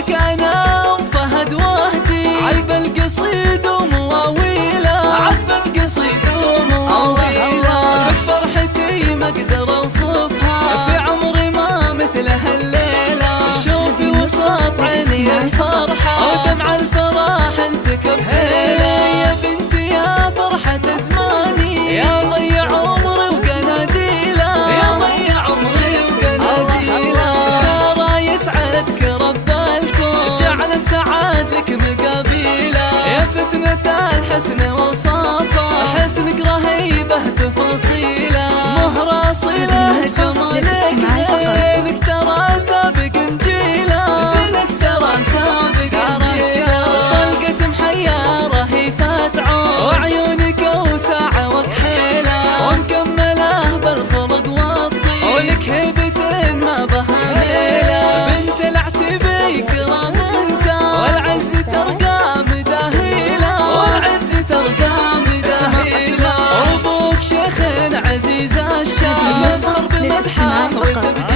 عطرك انا وفهد وهدي، عذب القصيد ومواويله، عذب القصيد ومواويله. بك فرحتي ما اقدر اوصفها، في عمري ما مثلها الليله. شوفي وسط عيني الفرحه ودمع الفرح انسكب سيله. يا بنتي يا فرحه زماني، يا ضيع عمري وقناديله، يا ضيع عمري وقناديله. سارة يسعدك رب الكون، جعل السعاد لك مقابيله. يا فتنة الحسن وصافه، حسنك رهيبه تفاصيله. مهر اصيله جمالك زينك ترى سابق انجيله، زينك ترى سابق انجيله. طلقة محيره هي فتعون، وعيونك اوسع وكحيله، ومكمله بالخلق والطيب، ولك هيبة ما بها ميله. بنت العتبي كرام انسان، والعز ترقى مداهيله، والعز ترقى مداهيله. وابوك شيخ عزيز الشام، يفخر بمدحه وتبجيله.